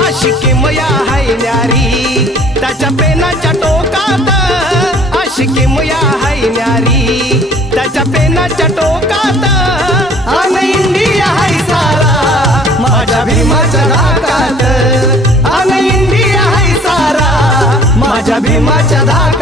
आशिकी मया हाय न्यारी त्याच्या पेनाच्या टोकात, आशिकी मया हाय न्यारी त्याच्या पेनाच्या टोकात. अन इंडिया हाय सारा माझ्या भीमाच्या धाकात, अन इंडिया हाय सारा माझ्या भीमाच्या धाकात.